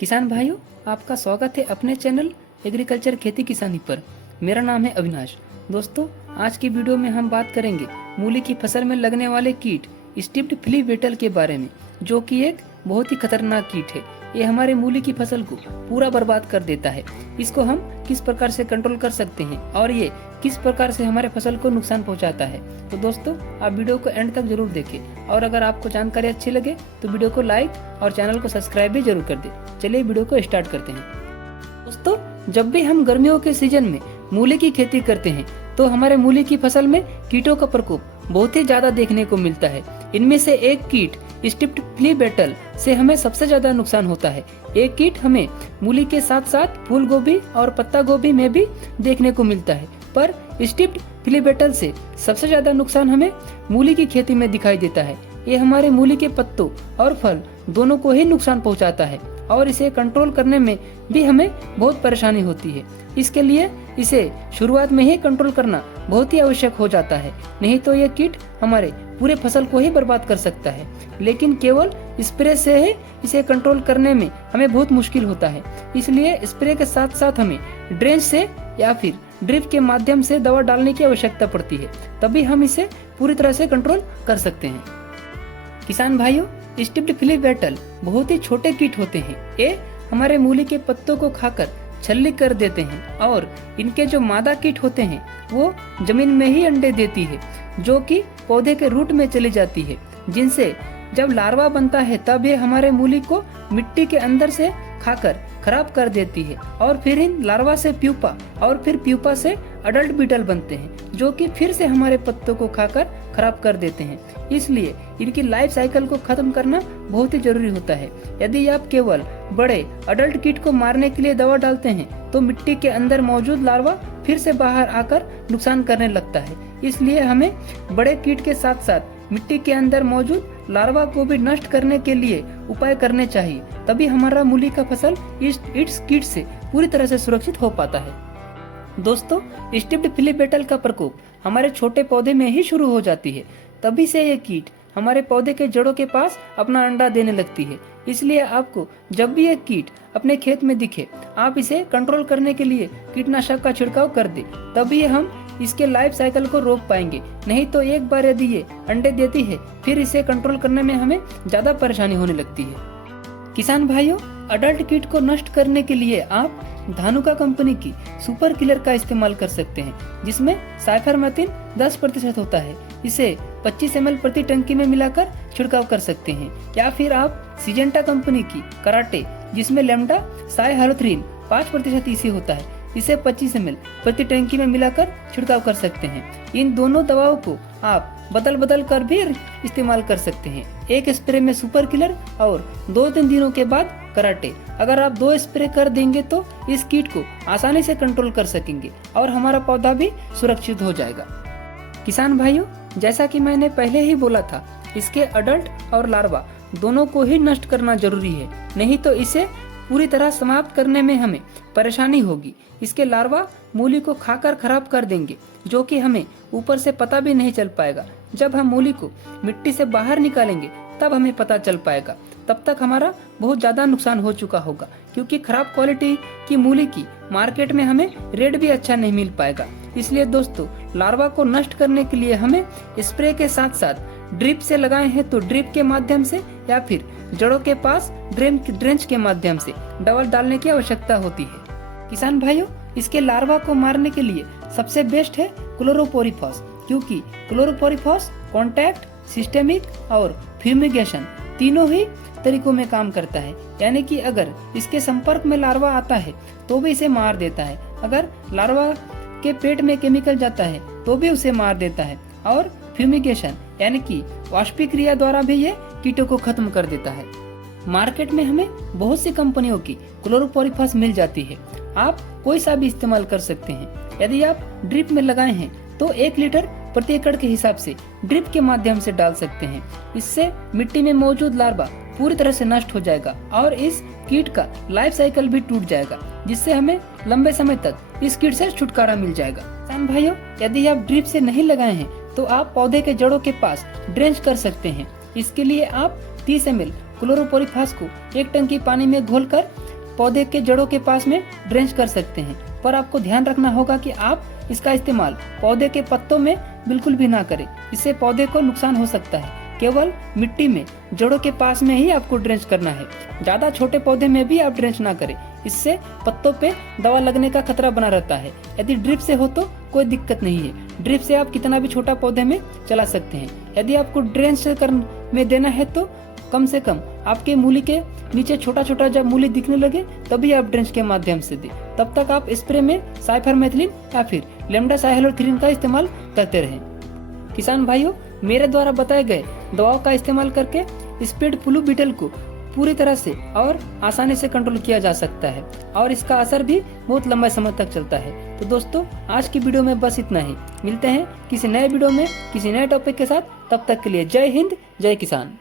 किसान भाइयों, आपका स्वागत है अपने चैनल एग्रीकल्चर खेती किसानी पर। मेरा नाम है अविनाश। दोस्तों, आज की वीडियो में हम बात करेंगे मूली की फसल में लगने वाले कीट स्टिप्ड फ्ली बेटल के बारे में, जो कि एक बहुत ही खतरनाक कीट है। ये हमारे मूली की फसल को पूरा बर्बाद कर देता है। इसको हम किस प्रकार से कंट्रोल कर सकते हैं और ये किस प्रकार से हमारे फसल को नुकसान पहुंचाता है। तो दोस्तों, आप वीडियो को एंड तक जरूर देखें और अगर आपको जानकारी अच्छी लगे तो वीडियो को लाइक और चैनल को सब्सक्राइब भी जरूर कर दें। चलिए वीडियो को स्टार्ट करते हैं। दोस्तों, जब भी हम गर्मियों के सीजन में मूली की खेती करते हैं तो हमारे मूली की फसल में कीटों का प्रकोप बहुत ही ज्यादा देखने को मिलता है। इनमें से एक कीट स्टिप्ड फ्ली बेटल से हमें सबसे ज्यादा नुकसान होता है। एक कीट हमें मूली के साथ साथ फूल गोभी और पत्ता गोभी में भी देखने को मिलता है, पर स्टिप्ड फ्ली बेटल से सबसे ज्यादा नुकसान हमें मूली की खेती में दिखाई देता है। ये हमारे मूली के पत्तों और फल दोनों को ही नुकसान पहुंचाता है और इसे कंट्रोल करने में भी हमें बहुत परेशानी होती है। इसके लिए इसे शुरुआत में ही कंट्रोल करना बहुत ही आवश्यक हो जाता है, नहीं तो ये कीट हमारे पूरे फसल को ही बर्बाद कर सकता है। लेकिन केवल स्प्रे से ही इसे कंट्रोल करने में हमें बहुत मुश्किल होता है। इसलिए स्प्रे के साथ साथ हमें ड्रेंच से या फिर ड्रिप के माध्यम से दवा डालने की आवश्यकता पड़ती है, तभी हम इसे पूरी तरह से कंट्रोल कर सकते हैं। किसान भाइयों, स्टिप्ड फ्ली बेटल बहुत ही छोटे कीट होते हैं। ये हमारे मूली के पत्तों को खाकर छल्ली कर देते हैं और इनके जो मादा कीट होते हैं वो जमीन में ही अंडे देती है, जो कि पौधे के रूट में चली जाती है, जिनसे जब लार्वा बनता है तब ये हमारे मूली को मिट्टी के अंदर से खाकर खराब कर देती है और फिर इन लार्वा से प्यूपा और फिर प्यूपा से अडल्ट बीटल बनते हैं, जो कि फिर से हमारे पत्तों को खाकर खराब कर देते हैं। इसलिए इनकी लाइफ साइकिल को खत्म करना बहुत ही जरूरी होता है। यदि आप केवल बड़े अडल्ट कीट को मारने के लिए दवा डालते हैं तो मिट्टी के अंदर मौजूद लार्वा फिर से बाहर आकर नुकसान करने लगता है। इसलिए हमें बड़े कीट के साथ साथ मिट्टी के अंदर मौजूद लार्वा को भी नष्ट करने के लिए उपाय करने चाहिए, तभी हमारा मूली का फसल इस कीट से पूरी तरह से सुरक्षित हो पाता है। दोस्तों, स्टिप्ड फ्ली बेटल का प्रकोप हमारे छोटे पौधे में ही शुरू हो जाती है, तभी से ये कीट हमारे पौधे के जड़ों के पास अपना अंडा देने लगती है। इसलिए आपको जब भी एक कीट अपने खेत में दिखे, आप इसे कंट्रोल करने के लिए कीटनाशक का छिड़काव कर दे, तभी हम इसके लाइफ साइकिल को रोक पाएंगे। नहीं तो एक बार यदि ये अंडे देती है, फिर इसे कंट्रोल करने में हमें ज्यादा परेशानी होने लगती है। किसान भाइयों, अडल्ट कीट को नष्ट करने के लिए आप धानुका कंपनी की सुपर किलर का इस्तेमाल कर सकते हैं, जिसमें साइफरमेथ्रिन 10% होता है। इसे 25 ml प्रति टंकी में मिलाकर छिड़काव कर सकते हैं, या फिर आप सिजेंटा कंपनी की कराटे, जिसमें लैम्डा साइहलोथ्रिन 5% इसी होता है, इसे 25 ml प्रति टंकी में मिलाकर छिड़काव कर सकते हैं। इन दोनों दवाओं को आप बदल बदल कर भी इस्तेमाल कर सकते हैं। एक स्प्रे में सुपर किलर और 2-3 दिनों के बाद कराटे। अगर आप 2 स्प्रे कर देंगे तो इस कीट को आसानी से कंट्रोल कर सकेंगे और हमारा पौधा भी सुरक्षित हो जाएगा। किसान भाइयों, जैसा कि मैंने पहले ही बोला था, इसके अडल्ट और लार्वा दोनों को ही नष्ट करना जरूरी है, नहीं तो इसे पूरी तरह समाप्त करने में हमें परेशानी होगी। इसके लार्वा मूली को खाकर खराब कर देंगे, जो कि हमें ऊपर से पता भी नहीं चल पाएगा। जब हम मूली को मिट्टी से बाहर निकालेंगे तब हमें पता चल पाएगा। तब तक हमारा बहुत ज्यादा नुकसान हो चुका होगा, क्योंकि खराब क्वालिटी की मूली की मार्केट में हमें रेट भी अच्छा नहीं मिल पाएगा। इसलिए दोस्तों, लार्वा को नष्ट करने के लिए हमें स्प्रे के साथ साथ ड्रिप से लगाए हैं तो ड्रिप के माध्यम से या फिर जड़ों के पास ड्रेंच के माध्यम से दवा डालने की आवश्यकता होती है। किसान भाइयों, इसके लार्वा को मारने के लिए सबसे बेस्ट है क्लोरोपोरिफॉस, क्योंकि क्लोरोपोरिफॉस कॉन्टैक्ट, सिस्टेमिक और फ्यूमिगेशन तीनों ही तरीकों में काम करता है। यानी कि अगर इसके संपर्क में लार्वा आता है तो भी इसे मार देता है, अगर लार्वा के पेट में केमिकल जाता है तो भी उसे मार देता है, और फ्यूमिगेशन यानी कि वाष्पीक्रिया द्वारा भी ये कीटों को खत्म कर देता है। मार्केट में हमें बहुत सी कंपनियों की क्लोरोपोरिफॉस मिल जाती है, आप कोई सा भी इस्तेमाल कर सकते हैं। यदि आप ड्रिप में लगाए हैं तो 1 लीटर प्रति एकड़ के हिसाब से ड्रिप के माध्यम से डाल सकते हैं। इससे मिट्टी में मौजूद लार्वा पूरी तरह से नष्ट हो जाएगा और इस कीट का लाइफ साइकिल भी टूट जाएगा, जिससे हमें लंबे समय तक इस कीट से छुटकारा मिल जाएगा। किसान भाइयों, यदि आप ड्रिप से नहीं लगाए हैं तो आप पौधे के जड़ों के पास ड्रेंच कर सकते हैं। इसके लिए आप 30 ml क्लोरोपोरिफॉस को 1 टंकी पानी में घोलकर पौधे के जड़ों के पास में ड्रेंच कर सकते हैं, पर आपको ध्यान रखना होगा कि आप इसका इस्तेमाल पौधे के पत्तों में बिल्कुल भी ना करें, इससे पौधे को नुकसान हो सकता है। केवल मिट्टी में जड़ों के पास में ही आपको ड्रेंच करना है। ज्यादा छोटे पौधे में भी आप ड्रेंच ना करें, इससे पत्तों पे दवा लगने का खतरा बना रहता है। यदि ड्रिप से हो तो कोई दिक्कत नहीं है, ड्रिप से आप कितना भी छोटा पौधे में चला सकते हैं। यदि आपको ड्रेंच में देना है तो कम से कम आपके मूली के नीचे छोटा छोटा जब मूली दिखने लगे तभी आप ड्रेंच के माध्यम से दें। तब तक आप स्प्रे में साइफरमेथ्रिन या फिर लैम्ब्डा साइक्लोथ्रिन का इस्तेमाल करते रहें। किसान भाइयों, मेरे द्वारा बताए गए दवाओं का इस्तेमाल करके स्पीड फ्लू बीटल को पूरी तरह से और आसानी से कंट्रोल किया जा सकता है और इसका असर भी बहुत लंबा समय तक चलता है। तो दोस्तों, आज की वीडियो में बस इतना ही। मिलते हैं किसी नए वीडियो में किसी नए टॉपिक के साथ। तब तक के लिए जय हिंद, जय किसान।